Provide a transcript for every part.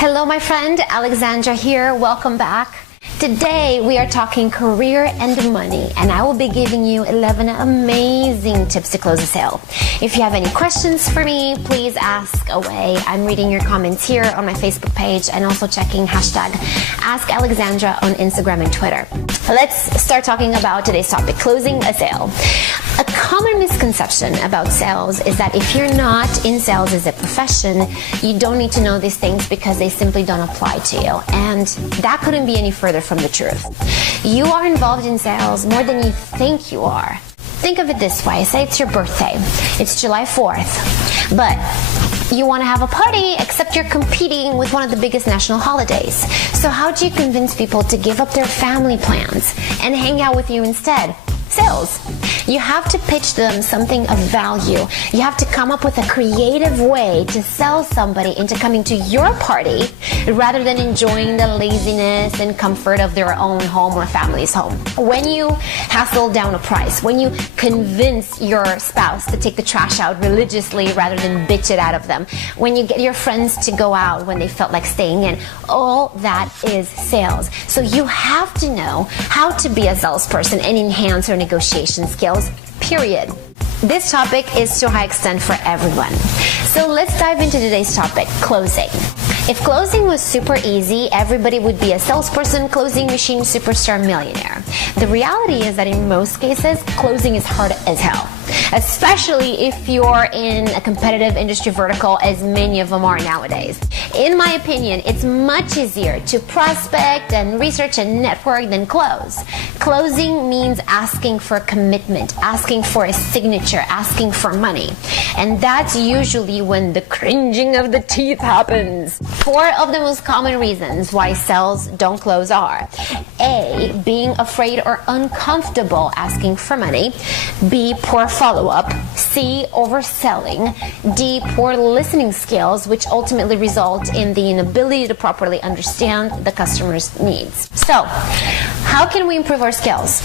Hello, my friend. Alexandra here. Welcome back. Today we are talking career and money, and I will be giving you 11 amazing tips to close a sale. If you have any questions for me, please ask away. I'm reading your comments here on my Facebook page and also checking hashtag #AskAlexandra on Instagram and Twitter. Let's start talking about today's topic, closing a sale. A common misconception about sales is that if you're not in sales as a profession, you don't need to know these things because they simply don't apply to you. And that couldn't be any further from the truth. You are involved in sales more than you think you are. Think of it this way. Say it's your birthday. It's July 4th. But you want to have a party, except you're competing with one of the biggest national holidays. So how do you convince people to give up their family plans and hang out with you instead? Sales. You have to pitch them something of value. You have to come up with a creative way to sell somebody into coming to your party rather than enjoying the laziness and comfort of their own home or family's home. When you hassle down a price, when you convince your spouse to take the trash out religiously rather than bitch it out of them, when you get your friends to go out when they felt like staying in, all that is sales. So you have to know how to be a salesperson and enhance your negotiation skills, period. This topic is to a high extent for everyone. So let's dive into today's topic, closing. If closing was super easy, everybody would be a salesperson, closing machine, superstar, millionaire. The reality is that in most cases, closing is hard as hell, especially if you're in a competitive industry vertical, as many of them are nowadays. In my opinion, it's much easier to prospect and research and network than close. Closing means asking for a commitment, asking for a signature, asking for money. And that's usually when the cringing of the teeth happens. 4 of the most common reasons why sales don't close are: A, being afraid or uncomfortable asking for money; B, poor follow-up; C, overselling; D, poor listening skills, which ultimately result in the inability to properly understand the customer's needs. So, how can we improve our skills?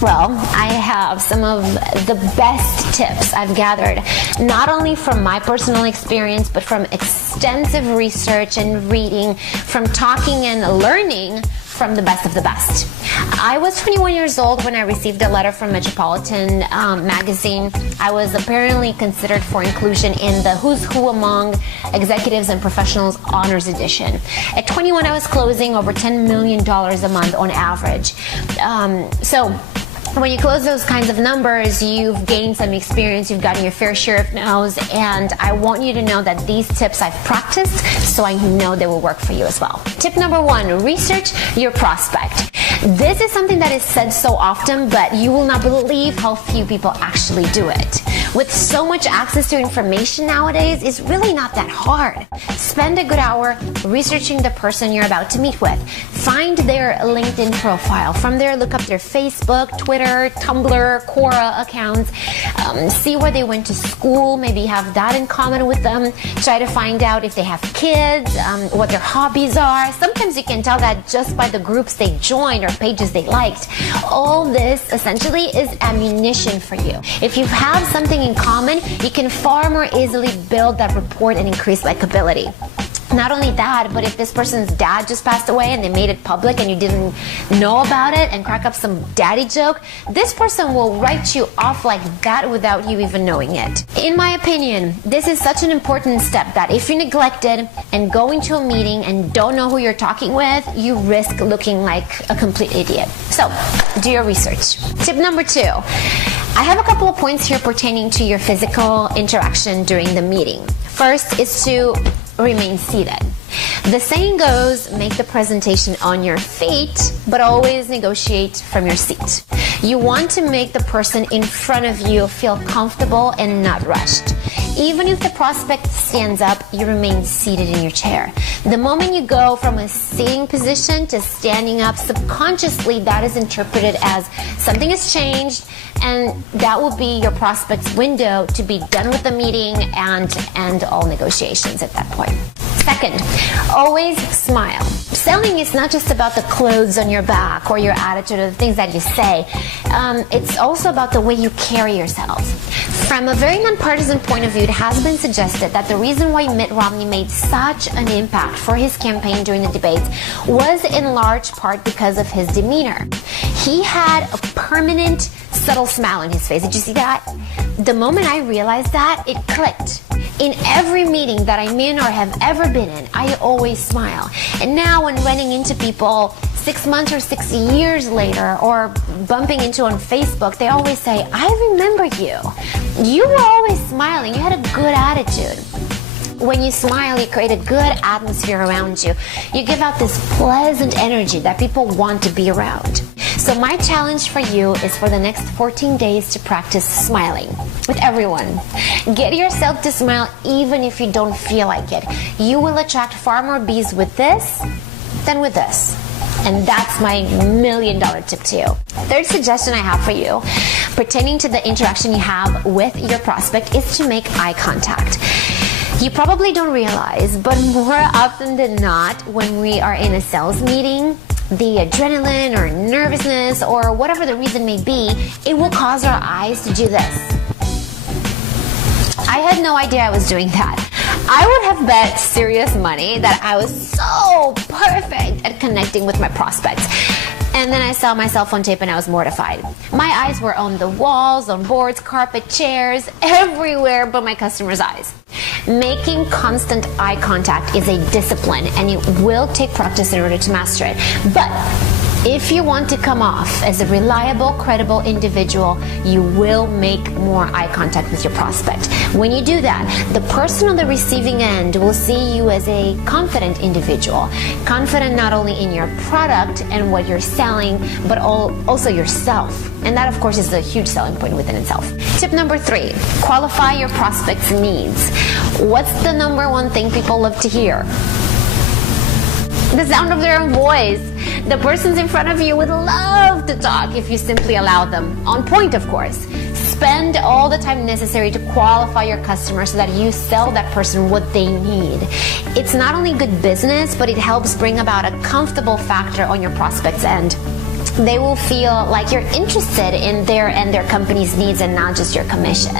Well, I have some of the best tips I've gathered, not only from my personal experience, but from extensive research and reading, from talking and learning from the best of the best. I was 21 years old when I received a letter from Metropolitan magazine. I was apparently considered for inclusion in the Who's Who Among Executives and Professionals Honors Edition. At 21, I was closing over $10 million a month on average. So when you close those kinds of numbers, you've gained some experience, you've gotten your fair share of no's, and I want you to know that these tips I've practiced, so I know they will work for you as well. Tip number 1, research your prospect. This is something that is said so often, but you will not believe how few people actually do it. With so much access to information nowadays, it's really not that hard. Spend a good hour researching the person you're about to meet with. Find their LinkedIn profile. From there, look up their Facebook, Twitter, Tumblr, Quora accounts. See where they went to school. Maybe have that in common with them. Try to find out if they have kids, what their hobbies are. Sometimes you can tell that just by the groups they joined or pages they liked. All this essentially is ammunition for you. If you have something in common, you can far more easily build that rapport and increase likability. Not only that, but if this person's dad just passed away and they made it public and you didn't know about it and crack up some daddy joke, this person will write you off like that without you even knowing it. In my opinion, this is such an important step that if you neglect it and go into a meeting and don't know who you're talking with, you risk looking like a complete idiot. So, do your research. Tip number 2. I have a couple of points here pertaining to your physical interaction during the meeting. First is to remain seated. The saying goes, make the presentation on your feet, but always negotiate from your seat. You want to make the person in front of you feel comfortable and not rushed. Even if the prospect stands up, you remain seated in your chair. The moment you go from a sitting position to standing up, subconsciously that is interpreted as something has changed, and that will be your prospect's window to be done with the meeting and end all negotiations at that point. Second, always smile. Selling is not just about the clothes on your back or your attitude or the things that you say. It's also about the way you carry yourself. From a very nonpartisan point of view, it has been suggested that the reason why Mitt Romney made such an impact for his campaign during the debates was in large part because of his demeanor. He had a permanent, subtle smile on his face. Did you see that? The moment I realized that, it clicked. In every meeting that I'm in or have ever been in, I always smile. And now when running into people 6 months or 6 years later, or bumping into on Facebook, they always say, I remember you. You were always smiling. You had a good attitude. When you smile, you create a good atmosphere around you. You give out this pleasant energy that people want to be around. So my challenge for you is for the next 14 days to practice smiling with everyone. Get yourself to smile even if you don't feel like it. You will attract far more bees with this than with this. And that's my $1 million tip to you. Third suggestion I have for you, pertaining to the interaction you have with your prospect, is to make eye contact. You probably don't realize, but more often than not, when we are in a sales meeting, the adrenaline or nervousness or whatever the reason may be, it will cause our eyes to do this. I had no idea I was doing that. I would have bet serious money that I was so perfect at connecting with my prospects. And then I saw myself on tape and I was mortified. My eyes were on the walls, on boards, carpet, chairs, everywhere but my customers' eyes. Making constant eye contact is a discipline and it will take practice in order to master it. But if you want to come off as a reliable, credible individual, you will make more eye contact with your prospect. When you do that, the person on the receiving end will see you as a confident individual. Confident not only in your product and what you're selling, but also yourself. And that, of course, is a huge selling point within itself. Tip number 3, qualify your prospect's needs. What's the number one thing people love to hear? The sound of their own voice. The persons in front of you would love to talk if you simply allow them. On point, of course. Spend all the time necessary to qualify your customer so that you sell that person what they need. It's not only good business, but it helps bring about a comfortable factor on your prospect's end. They will feel like you're interested in their and their company's needs and not just your commission.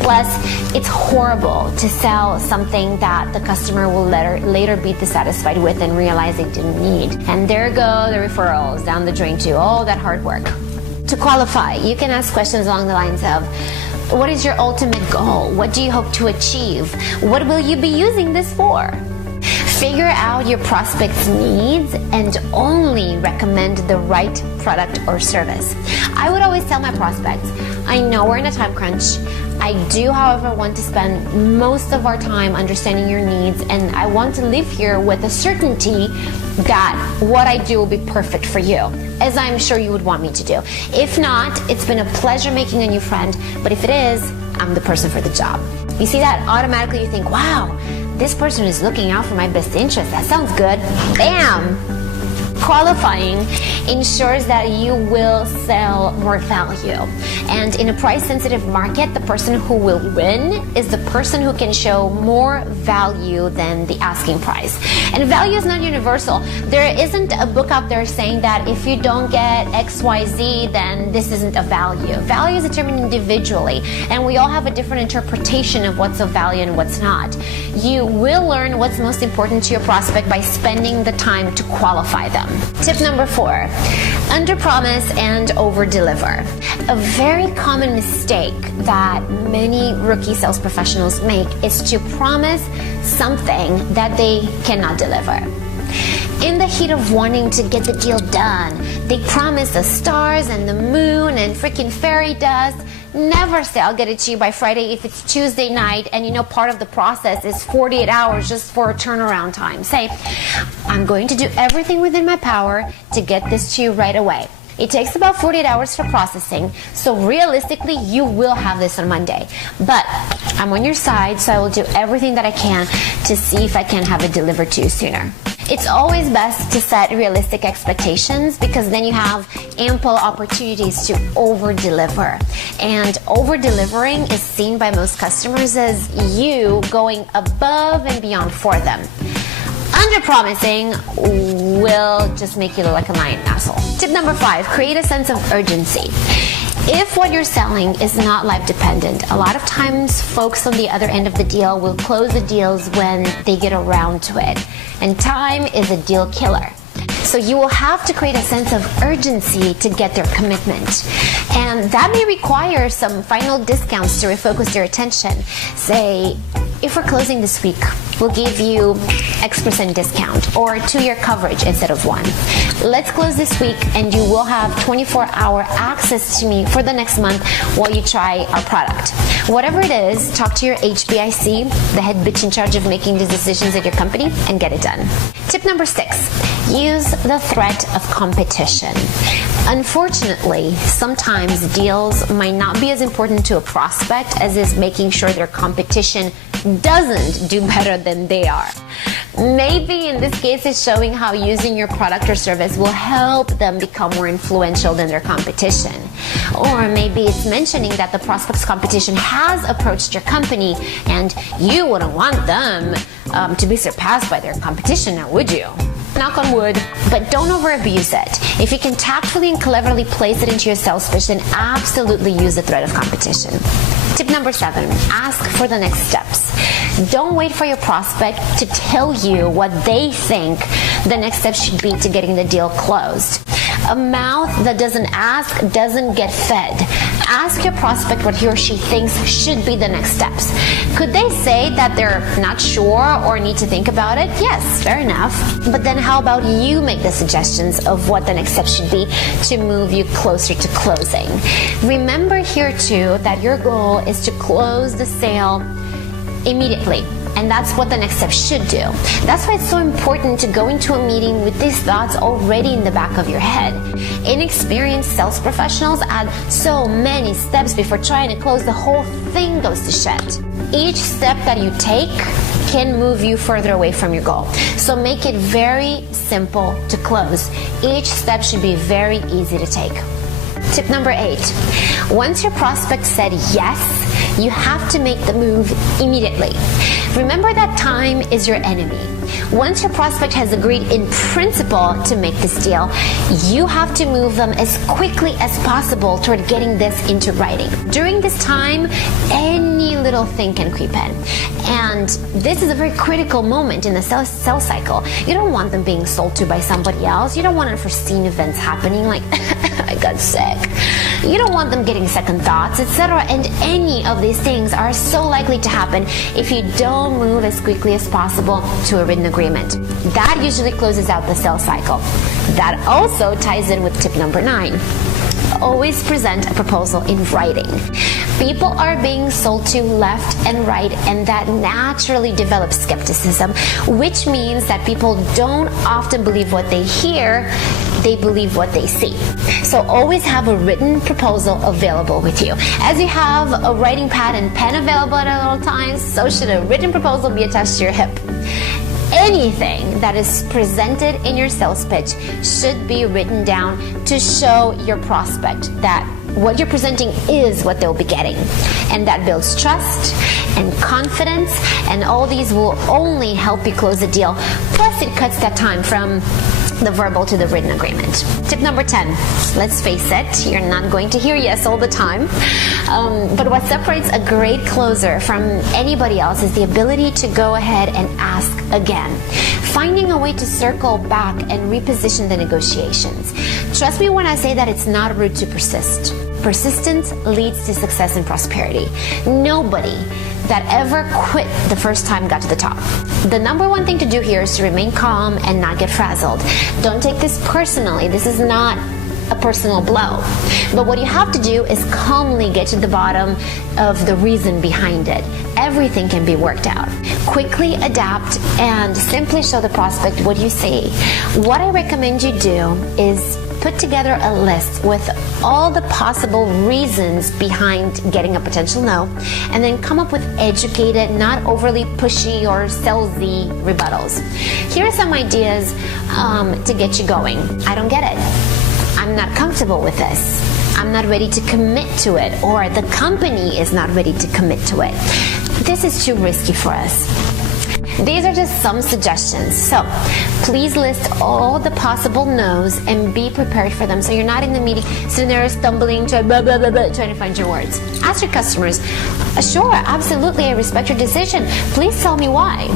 Plus, it's horrible to sell something that the customer will later be dissatisfied with and realize they didn't need. And there go the referrals down the drain too, all that hard work. To qualify, you can ask questions along the lines of, what is your ultimate goal? What do you hope to achieve? What will you be using this for? Figure out your prospect's needs and only recommend the right product or service. I would always tell my prospects, I know we're in a time crunch. I do, however, want to spend most of our time understanding your needs, and I want to live here with the certainty that what I do will be perfect for you, as I'm sure you would want me to do. If not, it's been a pleasure making a new friend, but if it is, I'm the person for the job. You see that? Automatically you think, wow, this person is looking out for my best interest. That sounds good. Bam! Qualifying ensures that you will sell more value. And in a price-sensitive market, the person who will win is the person who can show more value than the asking price. And value is not universal. There isn't a book out there saying that if you don't get XYZ, then this isn't a value. Value is determined individually, and we all have a different interpretation of what's of value and what's not. You will learn what's most important to your prospect by spending the time to qualify them. Tip number 4, under-promise and over-deliver. A very common mistake that many rookie sales professionals make is to promise something that they cannot deliver. In the heat of wanting to get the deal done, they promise the stars and the moon and freaking fairy dust. Never say I'll get it to you by Friday if it's Tuesday night and you know part of the process is 48 hours just for a turnaround time. Say, I'm going to do everything within my power to get this to you right away. It takes about 48 hours for processing, so realistically you will have this on Monday. But I'm on your side, so I will do everything that I can to see if I can have it delivered to you sooner. It's always best to set realistic expectations because then you have ample opportunities to over-deliver. And over-delivering is seen by most customers as you going above and beyond for them. Under-promising will just make you look like a lying asshole. Tip number 5, create a sense of urgency. If what you're selling is not life dependent, a lot of times folks on the other end of the deal will close the deals when they get around to it. And time is a deal killer. So you will have to create a sense of urgency to get their commitment. And that may require some final discounts to refocus their attention. Say, if we're closing this week, we'll give you X% discount or 2-year coverage instead of 1. Let's close this week and you will have 24-hour access to me for the next month while you try our product. Whatever it is, talk to your HBIC, the head bitch in charge of making the decisions at your company, and get it done. Tip number 6, use the threat of competition. Unfortunately, sometimes deals might not be as important to a prospect as is making sure their competition doesn't do better than they are. Maybe in this case it's showing how using your product or service will help them become more influential than their competition. Or maybe it's mentioning that the prospect's competition has approached your company and you wouldn't want them to be surpassed by their competition, now would you? Knock on wood, but don't overabuse it. If you can tactfully and cleverly place it into your sales pitch, then absolutely use the threat of competition. Tip number 7, ask for the next steps. Don't wait for your prospect to tell you what they think the next step should be to getting the deal closed. A mouth that doesn't ask doesn't get fed. Ask your prospect what he or she thinks should be the next steps. Could they say that they're not sure or need to think about it? Yes, fair enough. But then how about you make the suggestions of what the next step should be to move you closer to closing? Remember here too that your goal is to close the sale immediately. And that's what the next step should do. That's why it's so important to go into a meeting with these thoughts already in the back of your head. Inexperienced sales professionals add so many steps before trying to close, the whole thing goes to shit. Each step that you take can move you further away from your goal. So make it very simple to close. Each step should be very easy to take. Tip number 8, once your prospect said yes, you have to make the move immediately. Remember that time is your enemy. Once your prospect has agreed in principle to make this deal, you have to move them as quickly as possible toward getting this into writing. During this time, any little thing can creep in. And this is a very critical moment in the sales cycle. You don't want them being sold to by somebody else. You don't want unforeseen events happening like, I got sick. You don't want them getting second thoughts, etc. And any of these things are so likely to happen if you don't move as quickly as possible to a written agreement. That usually closes out the sales cycle. That also ties in with tip number 9. Always present a proposal in writing. People are being sold to left and right, and that naturally develops skepticism, which means that people don't often believe what they hear, they believe what they see. So always have a written proposal available with you. As you have a writing pad and pen available at all times, so should a written proposal be attached to your hip. Anything that is presented in your sales pitch should be written down to show your prospect that what you're presenting is what they'll be getting. And that builds trust and confidence, and all these will only help you close the deal. Plus, it cuts that time from the verbal to the written agreement. Tip number 10, let's face it, you're not going to hear yes all the time. But what separates a great closer from anybody else is the ability to go ahead and ask again. Finding a way to circle back and reposition the negotiations. Trust me when I say that it's not rude to persist. Persistence leads to success and prosperity. Nobody that ever quit the first time got to the top. The number one thing to do here is to remain calm and not get frazzled. Don't take this personally. This is not a personal blow. But what you have to do is calmly get to the bottom of the reason behind it. Everything can be worked out. Quickly adapt and simply show the prospect what you see. What I recommend you do is put together a list with all the possible reasons behind getting a potential no, and then come up with educated, not overly pushy or salesy rebuttals. Here are some ideas to get you going. I don't get it. I'm not comfortable with this. I'm not ready to commit to it, or the company is not ready to commit to it. This is too risky for us. These are just some suggestions. So please list all the possible no's and be prepared for them. So you're not in the meeting sitting there stumbling, trying to find your words. Ask your customers, sure, absolutely, I respect your decision. Please tell me why.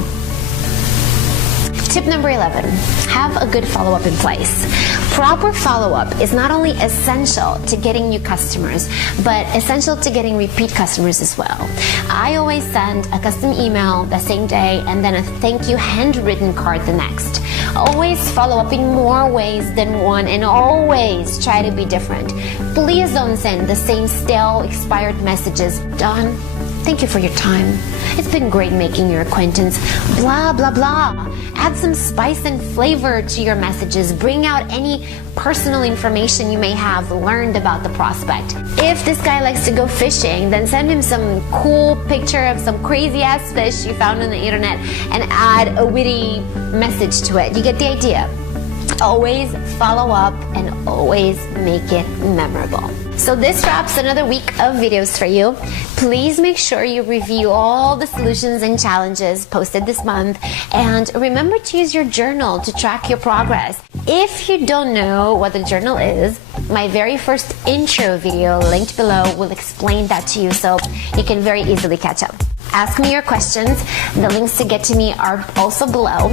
Tip number 11, have a good follow-up in place. Proper follow-up is not only essential to getting new customers, but essential to getting repeat customers as well. I always send a custom email the same day and then a thank you handwritten card the next. Always follow up in more ways than one and always try to be different. Please don't send the same stale, expired messages. Don, thank you for your time. It's been great making your acquaintance. Blah, blah, blah. Add some spice and flavor to your messages. Bring out any personal information you may have learned about the prospect. If this guy likes to go fishing, then send him some cool picture of some crazy ass fish you found on the internet and add a witty message to it. You get the idea. Always follow up and always make it memorable. So this wraps another week of videos for you. Please make sure you review all the solutions and challenges posted this month, and remember to use your journal to track your progress. If you don't know what the journal is, my very first intro video linked below will explain that to you, so you can very easily catch up. Ask me your questions. The links to get to me are also below.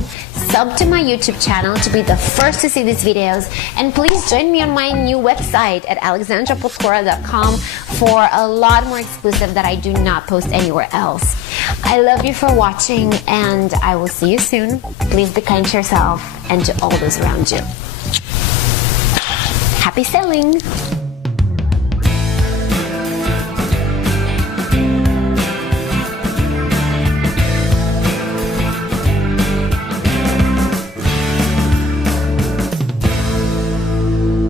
Sub to my YouTube channel to be the first to see these videos. And please join me on my new website at alexandrapodskora.com for a lot more exclusive that I do not post anywhere else. I love you for watching, and I will see you soon. Please be kind to yourself and to all those around you. Happy selling!